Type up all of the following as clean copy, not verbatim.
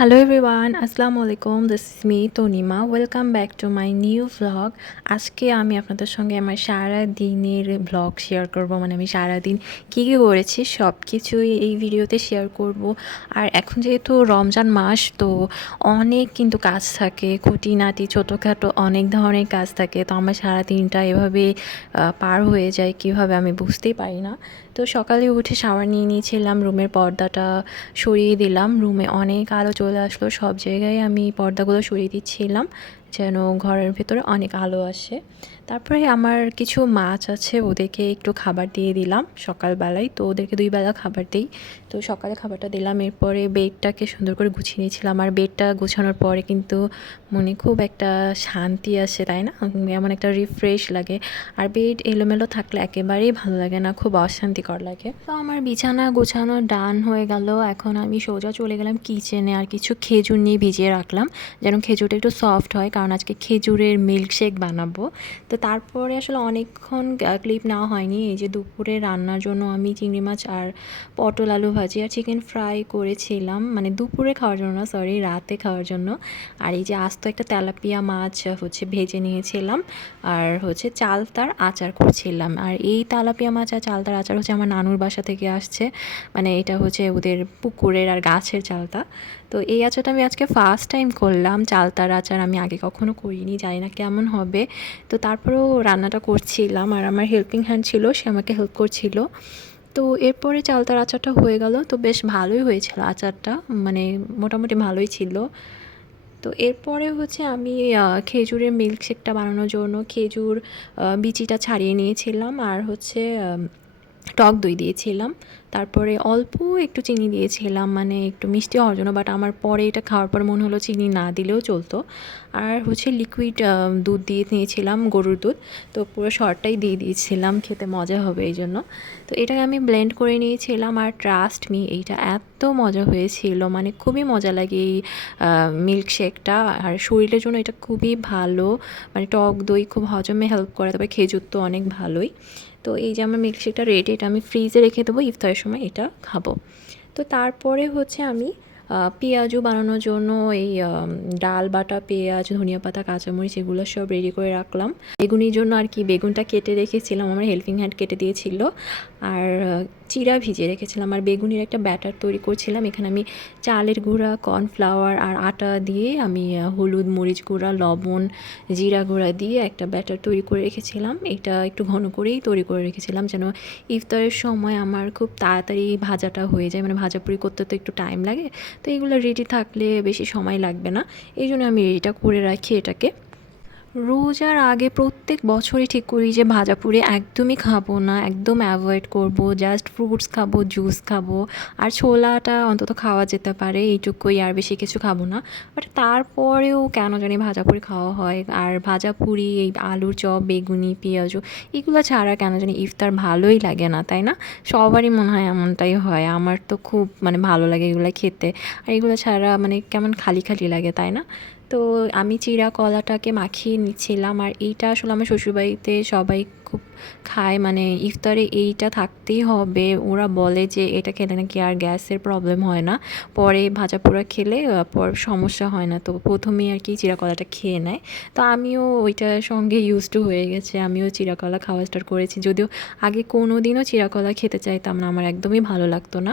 Hello everyone, Assalamu alaikum. This is me Tanima. Welcome back to my new vlog. আজকে আমি আপনাদের সঙ্গে আমার সারা দিনের ভ্লগ শেয়ার করব। মানে আমি সারাদিন কী কী করেছি সব কিছুই এই ভিডিওতে শেয়ার করব। আর এখন যেহেতু রমজান মাস, তো অনেক কিন্তু কাজ থাকে, খুঁটিনাটি ছোটোখাটো অনেক ধরনের কাজ থাকে। তো আমার সারা দিনটা এভাবে পার হয়ে যায় কীভাবে আমি বুঝতেই পারি না। তো সকালে উঠে শাওয়ার নিয়ে নিয়েছিলাম, রুমের পর্দাটা সরিয়ে দিলাম। রুমে অনেক আলো চলে আসলো, সব জায়গায় আমি পর্দাগুলো সরিয়ে দিচ্ছিলাম যেন ঘরের ভেতরে অনেক আলো আসে। তারপরে আমার কিছু মাছ আছে, ওদেরকে একটু খাবার দিয়ে দিলাম সকালবেলায়। তো ওদেরকে 2 বেলা খাবার দিই। তো সকালে খাবারটা দিলাম, এরপরে বেডটাকে সুন্দর করে গুছিয়ে নিয়েছিলাম। আর বেডটা গোছানোর পরে কিন্তু মনে খুব একটা শান্তি আসে, তাই না? এমন একটা রিফ্রেশ লাগে। আর বেড এলোমেলো থাকলে একেবারেই ভালো লাগে না, খুব অশান্তিকর লাগে। তো আমার বিছানা গোছানো ডান হয়ে গেল। এখন আমি সোজা চলে গেলাম কিচেনে, আর কিছু খেজুর নিয়ে ভিজিয়ে রাখলাম যেন খেজুরটা একটু সফট হয়, কারণ আজকে খেজুরের মিল্কশেক বানাবো। তো তারপরে আসলে অনেকক্ষণ ক্লিপ নেওয়া হয়নি। এই যে দুপুরে রান্নার জন্য আমি চিংড়ি মাছ আর পটল আলু ভাজি আর চিকেন ফ্রাই করেছিলাম, মানে দুপুরে খাওয়ার জন্য না, সরি, রাতে খাওয়ার জন্য। আর এই যে আস্ত একটা তেলাপিয়া মাছ ভেজে নিয়েছিলাম, আর চালতার আচার করছিলাম। আর এই তেলাপিয়া মাছ আর চালতার আচার আমার নানুর বাসা থেকে আসছে, মানে এটা ওদের পুকুরের আর গাছের চালতা। তো এই আচারটা আমি আজকে ফার্স্ট টাইম করলাম। চালতার আচার আমি আগে কখনো করিনি, জানি না কেমন হবে। তো তারপরেও রান্নাটা করছিলাম, আর আমার হেল্পিং হ্যান্ড ছিল, সে আমাকে হেল্প করছিল। তো এরপরে চালতার আচারটা হয়ে গেল। তো বেশ ভালোই হয়েছিল আচারটা, মানে মোটামুটি ভালোই ছিল। তো এরপরে আমি খেজুরের মিল্কশেকটা বানানোর জন্য খেজুর বিচিটা ছাড়িয়ে নিয়েছিলাম, আর টক দই দিয়েছিলাম। তারপরে অল্প একটু চিনি দিয়েছিলাম, মানে একটু মিষ্টি হওয়ার জন্য। বাট আমার পরে এটা খাওয়ার পর মনে হলো চিনি না দিলেও চলতো। আর লিকুইড দুধ দিয়ে নিয়েছিলাম, গরুর দুধ। তো পুরো শর্টটাই দিয়ে দিয়েছিলাম, খেতে মজা হবে এই জন্য। তো এটাকে আমি ব্লেন্ড করে নিয়েছিলাম, আর ট্রাস্ট মি, এইটা এত মজা হয়েছিল, মানে খুবই মজা লাগে এই মিল্কশেকটা। আর শরীরের জন্য এটা খুবই ভালো, মানে টক দই খুব হজমে হেল্প করে, তবে খেজুর তো অনেক ভালোই। তো এই যে আমার মিল্কশেকটা রেডি, এটা আমি ফ্রিজে রেখে দেবো, ইফতারের সময় এটা খাবো। তো তারপরে আমি পেঁয়াজু বানানোর জন্য এই ডাল বাটা পেঁয়াজ, ধনিয়া পাতা, কাঁচামরিচ এগুলো সব রেডি করে রাখলাম। বেগুনির জন্য আর কি বেগুনটা কেটে রেখেছিলাম, আমার হেল্পিং হ্যান্ড কেটে দিয়েছিল। আর চিড়া ভিজিয়ে রেখেছিলাম, আর বেগুনির একটা ব্যাটার তৈরি করছিলাম। এখানে আমি চালের গুঁড়া, কর্নফ্লাওয়ার আর আটা দিয়ে আমি হলুদ, মরিচ গুঁড়া, লবণ, জিরা গুঁড়া দিয়ে একটা ব্যাটার তৈরি করে রেখেছিলাম। এটা একটু ঘন করেই তৈরি করে রেখেছিলাম যেন ইফতারের সময় আমার খুব তাড়াতাড়ি ভাজাটা হয়ে যায়, মানে ভাজাপুরি করতে তো একটু টাইম লাগে। তো এগুলো রেডি থাকলে বেশি সময় লাগবে না, এই জন্য আমি রেডিটা করে রাখি এটাকে। রোজার আগে প্রত্যেক বছরই ঠিক করি যে ভাজাপুরি একদমই খাবো না, একদম অ্যাভয়েড করব, জাস্ট ফ্রুটস খাবো, জুস খাবো, আর ছোলাটা অন্তত খাওয়া যেতে পারে, এইটুকুই, আর বেশি কিছু খাবো না। বাট তারপরেও কেন জানি ভাজাপুরি খাওয়া হয়। আর ভাজাপুরি, এই আলুর চপ, বেগুনি, পেঁয়াজু এগুলো ছাড়া কেন জানি ইফতার ভালোই লাগে না, তাই না? সবারই মনে হয় এমনটাই হয়। আমার তো খুব মানে ভালো লাগে এগুলো খেতে, আর এগুলো ছাড়া মানে কেমন খালি খালি লাগে, তাই না? তো আমি চিড়া কলাটাকে মাখিয়ে নিচ্ছিলাম, আর এইটা আসলে আমার শ্বশুরবাড়িতে সবাই খুব খায়, মানে ইফতারে এইটা থাকতেই হবে। ওরা বলে যে এটা খেলে নাকি আর গ্যাসের প্রবলেম হয় না, পরে ভাজা পোড়া খেলে পর সমস্যা হয় না। তো প্রথমেই আর কি চিড়া কলাটা খেয়ে নেয়। তো আমিও ওইটার সঙ্গে ইউজড হয়ে গেছে, আমিও চিড়া কলা খাওয়া স্টার্ট করেছি, যদিও আগে কোনো দিনও চিড়া কলা খেতে চাইতাম না, আমার একদমই ভালো লাগতো না।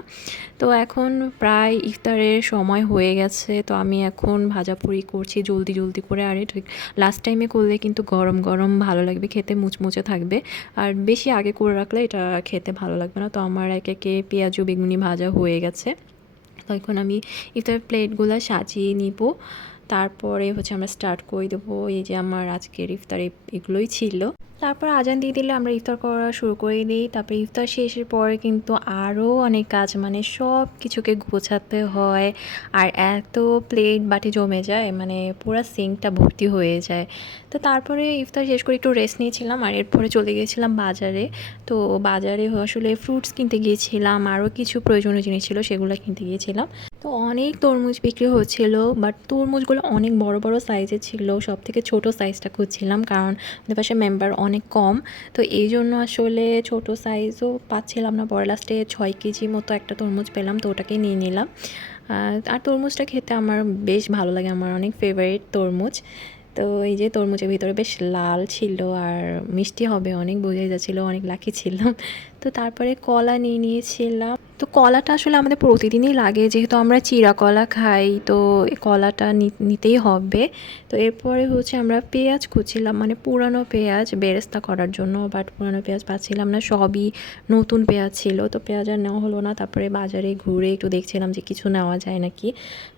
তো এখন প্রায় ইফতারের সময় হয়ে গেছে, তো আমি এখন ভাজাপুরি করছি জলদি জলদি করে। আর ঠিক লাস্ট টাইমে করলে কিন্তু গরম গরম ভালো লাগবে খেতে, মুচমুচে থাকবে। আর বেশি আগে করে রাখলে এটা খেতে ভালো লাগবে না। তো আমার একে একে পেঁয়াজু বেগুনি ভাজা হয়ে গেছে। তো এখন আমি ইফতারের প্লেটগুলো সাজিয়ে নিব, তারপরে আমরা স্টার্ট করে দেবো। এই যে আমার আজকের ইফতার এগুলোই ছিল। তারপর আজান দিয়ে দিলে আমরা ইফতার করা শুরু করে দিই। তারপরে ইফতার শেষের পরে কিন্তু আরও অনেক কাজ, মানে সব কিছুকে গোছাতে হয়। আর এত প্লেট বাটি জমে যায়, মানে পুরো সিঙ্কটা ভর্তি হয়ে যায়। তো তারপরে ইফতার শেষ করে একটু রেস্ট নিয়েছিলাম, আর এরপরে চলে গিয়েছিলাম বাজারে। তো বাজারে আসলে ফ্রুটস কিনতে গিয়েছিলাম, আরও কিছু প্রয়োজনীয় জিনিস ছিল সেগুলো কিনতে গিয়েছিলাম। তো অনেক তরমুজ বিক্রি হচ্ছিল, বাট তরমুজগুলো অনেক বড় বড় সাইজের ছিল। সব থেকে ছোটো সাইজটা খুঁজছিলাম, কারণ আমাদের পাশে মেম্বার অনেক কম। তো এই জন্য আসলে ছোটো সাইজও পাচ্ছিলাম না। পরে লাস্টে 6 কেজি মতো একটা তরমুজ পেলাম, তো ওটাকে নিয়ে নিলাম। আর তরমুজটা খেতে আমার বেশ ভালো লাগে, আমার অনেক ফেভারিট তরমুজ। তো এই যে তরমুজের ভিতরে বেশ লাল ছিল আর মিষ্টি হবে অনেক, বোঝাই যাচ্ছিলো, অনেক লাকি ছিলাম। তো তারপরে কলা নিয়ে নিয়েছিলাম। তো কলাটা আসলে আমাদের প্রতিদিনই লাগে, যেহেতু আমরা চিরা কলা খাই, তো এই কলাটা নিতেই হবে। তো এরপরে হচ্ছে আমরা পেঁয়াজ খুঁজছিলাম, মানে পুরানো পেঁয়াজ বেরেস্তা করার জন্য, বাট পুরানো পেঁয়াজ পাচ্ছিলাম না, সবই নতুন পেঁয়াজ ছিল। তো পেঁয়াজ আর নেওয়া হলো না। তারপরে বাজারে ঘুরে একটু দেখছিলাম যে কিছু নেওয়া যায় নাকি,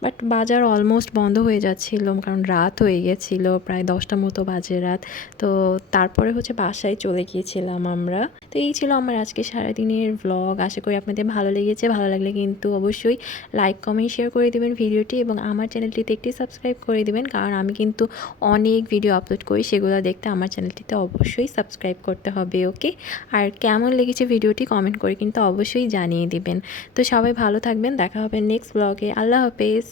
বাট বাজার অলমোস্ট বন্ধ হয়ে যাচ্ছিল, কারণ রাত হয়ে গেছিল, প্রায় 10টা মতো বাজে রাত। তো তারপরে হচ্ছে বাসায় চলে গিয়েছিলাম আমরা। তো এই ছিল আমার আজকে সারাদিনের ভ্লগ। আশা করি আপনাদের ভালো লেগেছে। ভালো লাগলে কিন্তু অবশ্যই লাইক কমেন্ট শেয়ার করে দেবেন ভিডিওটি, এবং আমার চ্যানেলটিতে একটি সাবস্ক্রাইব করে দেবেন, কারণ আমি কিন্তু অনেক ভিডিও আপলোড করি, সেগুলো দেখতে আমার চ্যানেলটিতে অবশ্যই সাবস্ক্রাইব করতে হবে। ওকে, আর কেমন লেগেছে ভিডিওটি কমেন্ট করে কিন্তু অবশ্যই জানিয়ে দিবেন। তো সবাই ভালো থাকবেন, দেখা হবে নেক্সট ব্লগে। আল্লাহ হাফেজ।